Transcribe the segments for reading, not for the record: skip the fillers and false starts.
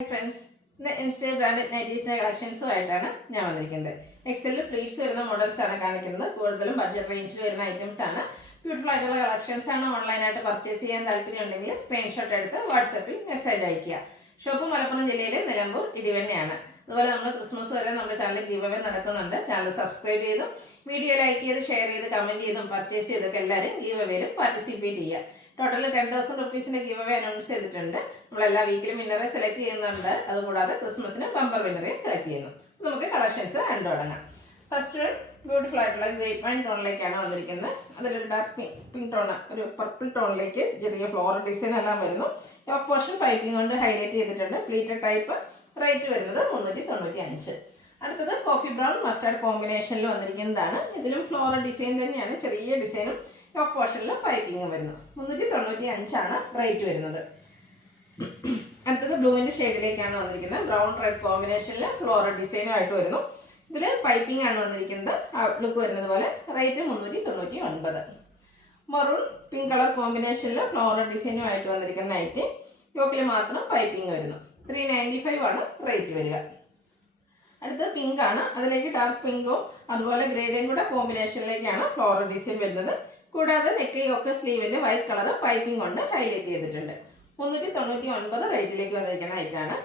Friends, ഇന്ന് ഇൻസ്റ്റേ branded നൈറ്റീസിൻ്റെ കളക്ഷൻസുമായിട്ടാണ് ഞാൻ വന്നിരിക്കുന്നത്. എക്സലിൽ പ്ലീറ്റ്സ് വരുന്ന മോഡൽസാണ് കാണിക്കുന്നത്. കൂടുതലും ബഡ്ജറ്റ് റേഞ്ചിൽ വരുന്ന ഐറ്റംസ് ആണ്. ബ്യൂട്ടിഫുൾ ആയിട്ടുള്ള കളക്ഷൻസ് ആണ്. ഓൺലൈനായിട്ട് പർച്ചേസ് ചെയ്യാൻ താല്പര്യം ഉണ്ടെങ്കിൽ സ്ക്രീൻഷോട്ട് എടുത്ത് വാട്സപ്പിൽ മെസ്സേജ് അയയ്ക്കുക. ഷോപ്പ് മലപ്പുറം ജില്ലയിലെ നിലമ്പൂർ ഇടിവണ്ണയാണ്. അതുപോലെ നമ്മൾ ക്രിസ്മസ് വരെ നമ്മുടെ ചാനൽ ഗീവ് അവേ നടക്കുന്നുണ്ട്. ചാനൽ സബ്സ്ക്രൈബ് ചെയ്തും വീഡിയോ ലൈക്ക് ചെയ്ത് ഷെയർ ചെയ്ത് കമൻറ്റ് ചെയ്തും പർച്ചേസ് ചെയ്തൊക്കെ എല്ലാവരും ഗീവ് അവേയിലും പാർട്ടിസിപ്പേറ്റ് ചെയ്യുക. ടോട്ടൽ 10,000 റുപ്പീസിൻ്റെ ഗീവ് അവേ അനൗൺസ് ചെയ്തിട്ടുണ്ട്. നമ്മളെല്ലാ വീക്കിലും വിന്നറെ സെലക്ട് ചെയ്യുന്നുണ്ട്. അതുകൂടാതെ ക്രിസ്മസിന് ബമ്പർ വിന്നറെ സെലക്ട് ചെയ്യുന്നു. നമുക്ക് കളക്ഷൻസ് കണ്ടു തുടങ്ങാം. ഫസ്റ്റ് ബ്യൂട്ടിഫുൾ ആയിട്ടുള്ള ഗ്രേപ്പ് വൈൻ ടോണിലേക്കാണ് വന്നിരിക്കുന്നത്. അതിലൊരു ഡാർക്ക് പിങ്ക് ടോൺ, ഒരു പർപ്പിൾ ടോണിലേക്ക് ചെറിയ ഫ്ലോറൽ ഡിസൈൻ എല്ലാം വരുന്നു. യോക്ക് പോർഷൻ പൈപ്പിംഗ് കൊണ്ട് ഹൈലൈറ്റ് ചെയ്തിട്ടുണ്ട്. Pleated type. റേറ്റ് വരുന്നത് 395. അടുത്തത് കോഫി ബ്രൗൺ മസ്റ്റാർഡ് കോമ്പിനേഷനിൽ വന്നിരിക്കുന്നതാണ്. ഇതിലും ഫ്ലോറൽ ഡിസൈൻ തന്നെയാണ്. ചെറിയ ഡിസൈനും യോക്ക് പോർഷനിൽ പൈപ്പിങ്ങും വരുന്നു. 395 റേറ്റ് വരുന്നത്. അടുത്തത് ബ്ലൂവിൻ്റെ ഷെയ്ഡിലേക്കാണ് വന്നിരിക്കുന്നത്. ബ്രൗൺ റെഡ് കോമ്പിനേഷനിൽ ഫ്ലോറൽ ഡിസൈനുമായിട്ട് വരുന്നു. ഇതിൽ പൈപ്പിംഗ് ആണ് വന്നിരിക്കുന്നത്. ലുക്ക് വരുന്നത് പോലെ. റേറ്റ് 399. മറൂൺ പിങ്ക് കളർ കോമ്പിനേഷനിൽ ഫ്ലോറൽ ഡിസൈനുമായിട്ട് വന്നിരിക്കുന്ന നൈറ്റ്. യോക്കിൽ മാത്രം പൈപ്പിംഗ് വരുന്നു. 395 റേറ്റ് വരിക. അടുത്തത് പിങ്ക് ആണ്. അതിലേക്ക് ഡാർക്ക് പിങ്കും അതുപോലെ ഗ്രേഡയും കൂടെ കോമ്പിനേഷനിലേക്കാണ് ഫ്ലോറൽ ഡിസൈൻ വരുന്നത്. കൂടാതെ നെക്ക് യോക്ക് സ്ലീവിൻ്റെ വൈറ്റ് കളർ പൈപ്പിംഗ് കൊണ്ട് ഹൈലൈറ്റ് ചെയ്തിട്ടുണ്ട്. 399 റേറ്റിലേക്ക് വന്നിരിക്കുന്ന ഐറ്റാണ്.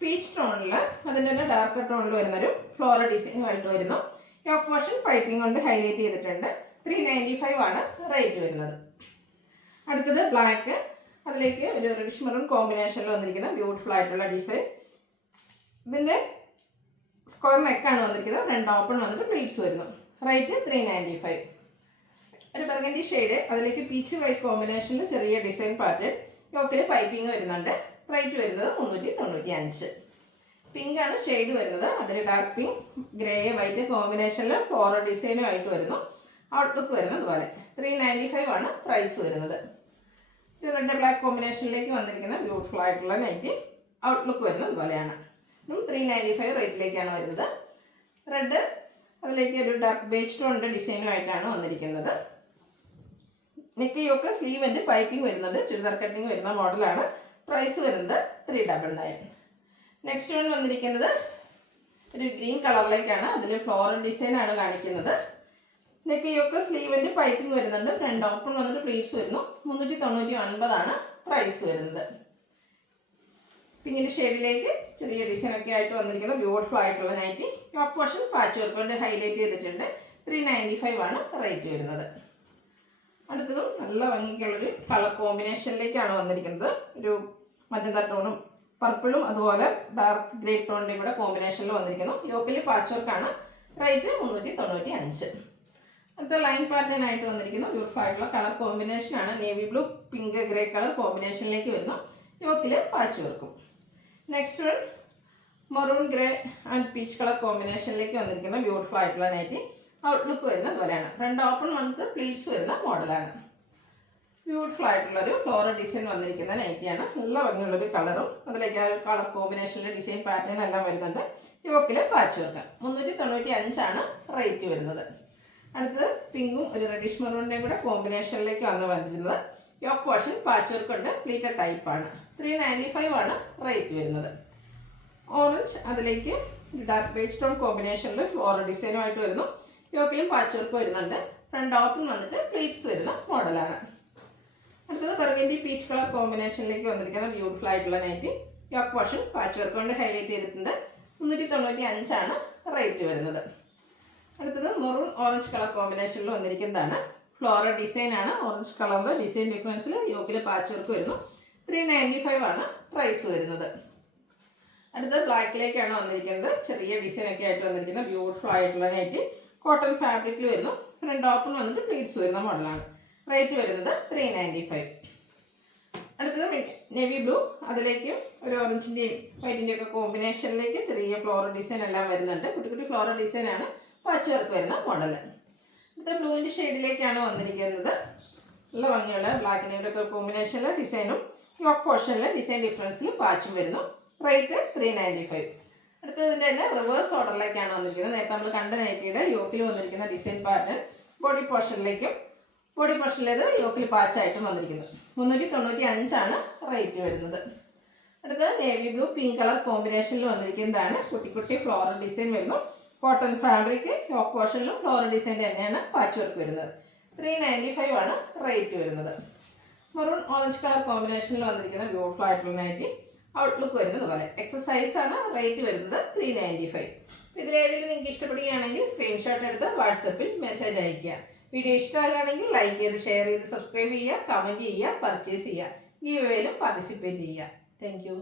പീച്ച് ടോണിൽ അതിൻ്റെ തന്നെ ഡാർക്ക് ടോണിൽ വരുന്നൊരു ഫ്ലോറൽ ഡിസൈനുമായിട്ട് വരുന്നു. യോക്ക് പോർഷൻ പൈപ്പിംഗ് കൊണ്ട് ഹൈലൈറ്റ് ചെയ്തിട്ടുണ്ട്. 395 റേറ്റ് വരുന്നത്. അടുത്തത് ബ്ലാക്ക്. അതിലേക്ക് ഒരു റെഡിഷ് മെറൂൺ കോമ്പിനേഷനിൽ വന്നിരിക്കുന്ന ബ്യൂട്ടിഫുൾ ആയിട്ടുള്ള ഡിസൈൻ. ഇതിൻ്റെ സ്ക്വയർ നെക്കാണ് വന്നിരിക്കുന്നത്. ഫ്രണ്ട് ഓപ്പൺ വന്നിട്ട് പ്ലീറ്റ്സ് വരുന്നു. റേറ്റ് 395. ഒരു ബർഗൻഡി ഷെയ്ഡ്. അതിലേക്ക് പീച്ച് വൈറ്റ് കോമ്പിനേഷനിൽ ചെറിയ ഡിസൈൻ പാറ്റേൺ. യോക്കിൽ പൈപ്പിംഗ് വരുന്നുണ്ട്. റേറ്റ് വരുന്നത് 395. പിങ്ക് ആണ് ഷെയ്ഡ് വരുന്നത്. അതിൽ ഡാർക്ക് പിങ്ക് ഗ്രേ വൈറ്റ് കോമ്പിനേഷനിൽ ഫ്ലോറൽ ഡിസൈനുമായിട്ട് വരുന്നു. ഔട്ട്ലുക്ക് വരുന്നത് അതുപോലെ. 395 പ്രൈസ് വരുന്നത്. ഇത് റെഡ് ബ്ലാക്ക് കോമ്പിനേഷനിലേക്ക് വന്നിരിക്കുന്ന ബ്യൂട്ടിഫുൾ ആയിട്ടുള്ള നൈറ്റ്. ഔട്ട്ലുക്ക് വരുന്നത് അതുപോലെയാണ്. ഇതും 395 റേറ്റിലേക്കാണ് വരുന്നത്. റെഡ് അതിലേക്ക് ഒരു ഡാർക്ക് ബേജ് ടോണിൻ്റെ ഡിസൈനുമായിട്ടാണ് വന്നിരിക്കുന്നത്. നെക്ക് യോക്ക് സ്ലീവിൻ്റെ പൈപ്പിംഗ് വരുന്നുണ്ട്. ചുരിദാർ കട്ടിങ് വരുന്ന മോഡലാണ്. പ്രൈസ് വരുന്നത് 399. നെക്സ്റ്റ് വൺ വന്നിരിക്കുന്നത് ഒരു ഗ്രീൻ കളറിലേക്കാണ്. അതിൽ ഫ്ലോറൽ ഡിസൈനാണ് കാണിക്കുന്നത്. നെക്ക് യോക്ക് സ്ലീവിൻ്റെ പൈപ്പിംഗ് വരുന്നുണ്ട്. ഫ്രണ്ട് ഓപ്പൺ വന്നിട്ട് പ്ലീറ്റ്സ് വരുന്നു. 399 പ്രൈസ് വരുന്നത്. പിങ്കിൻ്റെ ഷെയ്ഡിലേക്ക് ചെറിയ ഡിസൈനൊക്കെ ആയിട്ട് വന്നിരിക്കുന്ന ബ്യൂട്ടിഫുൾ ആയിട്ടുള്ള nighty. Yoke portion patch work കൊണ്ട് ഹൈലൈറ്റ് ചെയ്തിട്ടുണ്ട്. 395 റേറ്റ് വരുന്നത്. അടുത്തതും നല്ല ഭംഗിക്കുള്ളൊരു കളർ കോമ്പിനേഷനിലേക്കാണ് വന്നിരിക്കുന്നത്. ഒരു മജന്ത ടോണും പർപ്പിളും അതുപോലെ ഡാർക്ക് ഗ്രേ ടോണിൻ്റെ കൂടെ കോമ്പിനേഷനിൽ വന്നിരിക്കുന്നു. യോക്കിൽ പാച്ച് വർക്കാണ്. റേറ്റ് 395. അടുത്ത ലൈൻ പാറ്റേൺ ആയിട്ട് വന്നിരിക്കുന്നു. ബ്യൂട്ടിഫുൾ ആയിട്ടുള്ള കളർ കോമ്പിനേഷനാണ്. Navy blue pink grey colour കോമ്പിനേഷനിലേക്ക് വരുന്നു. യോക്കിൽ പാച്ച് വർക്കും. Next one maroon grey and peach colour കോമ്പിനേഷനിലേക്ക് വന്നിരിക്കുന്ന ബ്യൂട്ടിഫുൾ ആയിട്ടുള്ള നൈറ്റി. ഔട്ട്ലുക്ക് വരുന്ന പോലെയാണ്. ഫ്രണ്ട് ഓപ്പൺ വന്നിട്ട് പ്ലീറ്റ്സ് വരുന്ന മോഡലാണ്. ബ്യൂട്ടിഫുൾ ആയിട്ടുള്ളൊരു ഫ്ലോറൽ ഡിസൈൻ വന്നിരിക്കുന്ന നൈറ്റിയാണ്. നല്ല ഭംഗിയുള്ളൊരു കളറും അതിലേക്ക് ആ ഒരു കളർ കോമ്പിനേഷനിലെ ഡിസൈൻ പാറ്റേൺ എല്ലാം വരുന്നുണ്ട്. യോക്കിൽ പാച്ച് വർക്ക്. 395 റേറ്റ് വരുന്നത്. അടുത്തത് പിങ്കും ഒരു റെഡിഷ് മെറൂണിൻ്റെയും കൂടെ കോമ്പിനേഷനിലേക്ക് വന്നിരുന്നത്. യോക്ക് പോർഷൻ പാച്ച് വർക്ക് ഉണ്ട്. പ്ലീറ്റഡ് ടൈപ്പാണ്. 395 റേറ്റ് വരുന്നത്. ഓറഞ്ച് അതിലേക്ക് ഡാർക്ക് ബേജ് ടോൺ കോമ്പിനേഷനിൽ ഫ്ലോറൽ ഡിസൈനുമായിട്ട് വരുന്നു. യോക്കിലും പാച്ച് വർക്ക് വരുന്നുണ്ട്. ഫ്രണ്ട് ഓപ്പൺ വന്നിട്ട് പ്ലീറ്റ്സ് വരുന്ന മോഡലാണ്. അടുത്തത് ബർഗൻഡി പീച്ച് കളർ കോമ്പിനേഷനിലേക്ക് വന്നിരിക്കുന്ന ബ്യൂട്ടിഫുൾ ആയിട്ടുള്ള nighty. Yoke portion patch work കൊണ്ട് ഹൈലൈറ്റ് ചെയ്തിട്ടുണ്ട്. 395 റേറ്റ് വരുന്നത്. അടുത്തത് മെറൂൺ ഓറഞ്ച് കളർ കോമ്പിനേഷനിൽ വന്നിരിക്കുന്നതാണ്. ഫ്ലോറൽ ഡിസൈനാണ്. ഓറഞ്ച് കളറിൽ ഡിസൈൻ ഡിഫറൻസിൽ യോക്കിൽ പാച്ച് വർക്ക് വരുന്നു. 395 പ്രൈസ് വരുന്നത്. അടുത്തത് ബ്ലാക്കിലേക്കാണ് വന്നിരിക്കുന്നത്. ചെറിയ ഡിസൈനൊക്കെ ആയിട്ട് വന്നിരിക്കുന്ന ബ്യൂട്ടിഫുൾ ആയിട്ടുള്ള നൈറ്റി. കോട്ടൺ ഫാബ്രിക്കിൽ വരുന്നു. ഫ്രണ്ട് ഓപ്പൺ വന്നിട്ട് പ്ലീറ്റ്സ് വരുന്ന മോഡലാണ്. റേറ്റ് വരുന്നത് 395. അടുത്തത് നേവി ബ്ലൂ. അതിലേക്ക് ഒരു ഓറഞ്ചിൻ്റെയും വൈറ്റിൻ്റെയും ഒക്കെ കോമ്പിനേഷനിലേക്ക് ചെറിയ ഫ്ലോറൽ ഡിസൈൻ എല്ലാം വരുന്നുണ്ട്. കുട്ടി കുട്ടി ഫ്ലോറൽ ഡിസൈനാണ്. പാച്ച് വർക്ക് വരുന്ന മോഡൽ. അടുത്ത ബ്ലൂവിൻ്റെ ഷെയ്ഡിലേക്കാണ് വന്നിരിക്കുന്നത്. നല്ല ഭംഗിയുള്ള ബ്ലാക്കിൻ്റെ ഒക്കെ കോമ്പിനേഷനിലെ ഡിസൈനും യോക്ക് പോർഷനിലെ ഡിസൈൻ ഡിഫറൻസിൽ പാച്ചും വരുന്നു. റേറ്റ് 395. അടുത്തതിൻ്റെ തന്നെ റിവേഴ്സ് ഓർഡറിലേക്കാണ് വന്നിരിക്കുന്നത്. നേരത്തെ നമ്മൾ കണ്ട നൈറ്റിയുടെ യോക്കിൽ വന്നിരിക്കുന്ന ഡിസൈൻ പാറ്റേൺ ബോഡി പോർഷനിലേക്കും ബോഡി പോർഷനിലേത് യോക്കിൽ പാച്ചായിട്ടും വന്നിരിക്കുന്നത്. 395 റേറ്റ് വരുന്നത്. അടുത്തത് നേവി ബ്ലൂ പിങ്ക് കളർ കോമ്പിനേഷനിൽ വന്നിരിക്കുന്നതാണ്. കുട്ടി കുട്ടി ഫ്ലോറൽ ഡിസൈൻ വരുന്നു. കോട്ടൺ ഫാബ്രിക്, യോക്ക് പോർഷനിലും ഫ്ലോറൽ ഡിസൈൻ തന്നെയാണ് പാച്ച് വർക്ക് വരുന്നത്. 395 ആണ് റേറ്റ് വരുന്നത്. മെറൂൺ ഓറഞ്ച് കളർ കോമ്പിനേഷനിൽ വന്നിരിക്കുന്ന ബ്യൂട്ടിഫുൾ ആയിട്ടുള്ള നൈറ്റി. ഔട്ട്ലുക്ക് വരുന്നത് പോലെ. എക്സസൈസ് ആണ് റേറ്റ് വരുന്നത് 395. ഇതിലേതെങ്കിലും നിങ്ങൾക്ക് ഇഷ്ടപ്പെടുകയാണെങ്കിൽ സ്ക്രീൻഷോട്ട് എടുത്ത് വാട്സപ്പിൽ മെസ്സേജ് അയയ്ക്കുക. വീഡിയോ ഇഷ്ടമാകുകയാണെങ്കിൽ ലൈക്ക് ചെയ്ത് ഷെയർ ചെയ്ത് സബ്സ്ക്രൈബ് ചെയ്യുക, കമൻറ്റ് ചെയ്യുക, പർച്ചേസ് ചെയ്യുക. ഗീവ് അവേയിലും പാർട്ടിസിപ്പേറ്റ് ചെയ്യുക. Thank you.